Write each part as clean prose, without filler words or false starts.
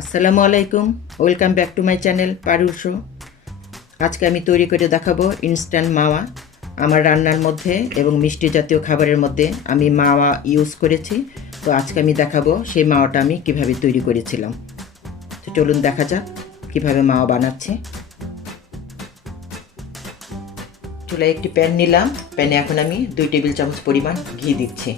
আসসালামু আলাইকুম, welcome back to my channel Parul show. আজকে আমি তৈরি করে দেখাবো ইনস্ট্যান্ট মাওয়া। আমার রান্নার মধ্যে এবং মিষ্টি জাতীয় খাবারের মধ্যে আমি মাওয়া ইউজ করেছি। তো আজকে আমি দেখাবো সেই মাওয়াটা আমি কিভাবে তৈরি করেছিলাম। তো চলুন দেখা যাক কিভাবে মাওয়া বানাচ্ছি। চুলায় একটি প্যান নিলাম, প্যানে এখন আমি 2 টেবিল চামচ পরিমাণ ঘি দিচ্ছি।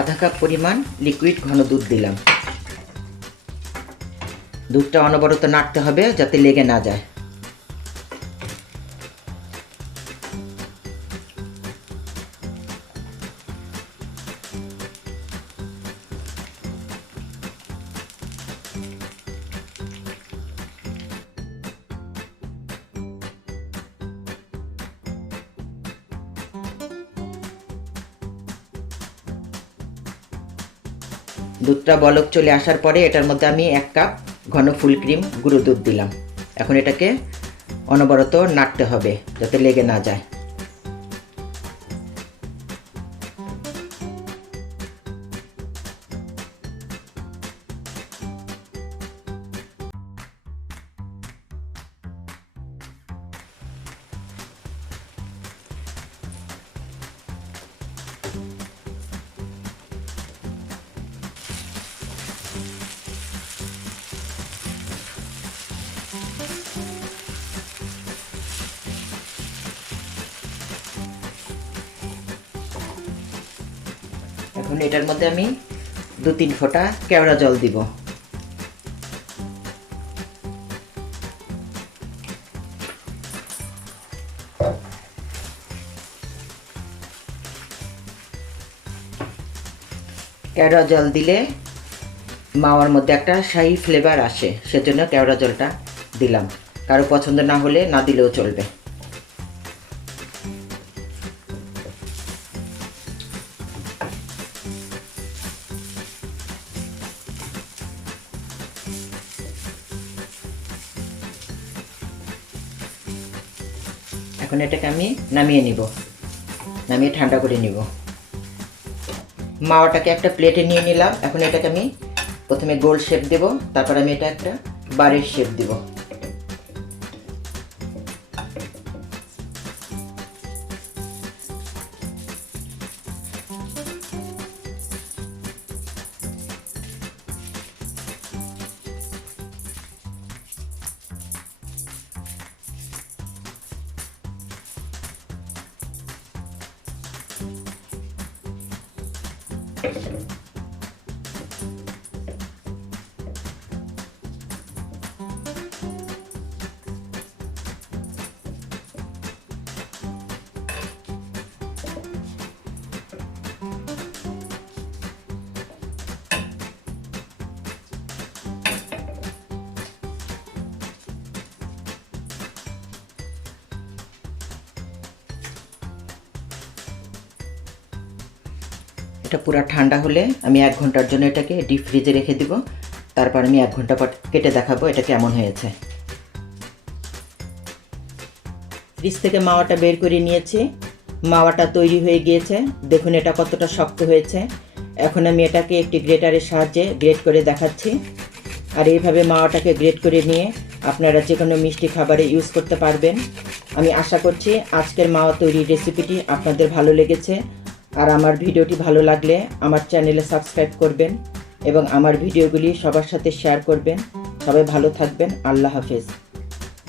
আধা কাপ পরিমাণ লিকুইড ঘন দুধ দিলাম। দুধটা অনবরত নাড়তে হবে যাতে লেগে না যায়। দুধটা বলক চলে আসার পরে এটার মধ্যে আমি 1 কাপ ঘন ফুল ক্রিম গুঁড়ো দুধ দিলাম। এখন এটাকে অনবরত নাড়তে হবে যাতে লেগে না যায়। এখন এটার মধ্যে আমি 2-3 ফোঁটা কেওড়া জল দিব। কেওড়া জল দিলে মাওয়ার মধ্যে একটা শাহি ফ্লেভার আসে, সেজন্য কেওড়া জলটা দিলাম। কারো পছন্দ না হলে না দিলেও চলবে। এখন এটাকে আমি নামিয়ে নিব, নামিয়ে ঠান্ডা করে নিব। মাওয়াটাকে একটা প্লেটে নিয়ে নিলাম। এখন এটাকে আমি প্রথমে গোল শেপ দেব, তারপর আমি এটা একটা বারের শেপ দেব। এটা পুরো ঠান্ডা হলে আমি 1 ঘন্টার জন্য এটাকে ডিপ ফ্রিজে রেখে দিব। তারপর আমি 1 ঘন্টা পর কেটে দেখাবো এটা কেমন হয়েছে। ফ্রিজ থেকে মাওয়াটা বের করে নিয়েছি। মাওয়াটা তৈরি হয়ে গিয়েছে, দেখুন এটা কতটা শক্ত হয়েছে। এখন আমি এটাকে একটি গ্রেটারের সাহায্যে গ্রেট করে দেখাচ্ছি। আর এইভাবে মাওয়াটাকে গ্রেট করে নিয়ে আপনারা যে কোনো মিষ্টি খাবারে ইউজ করতে পারবেন। আমি আশা করছি আজকের মাওয়া তৈরির রেসিপিটি আপনাদের ভালো লেগেছে। আর আমার ভিডিওটি ভালো লাগলে আমার চ্যানেলে সাবস্ক্রাইব করবেন এবং আমার ভিডিওগুলি সবার সাথে শেয়ার করবেন। সবাই ভালো থাকবেন। আল্লাহ হাফেজ।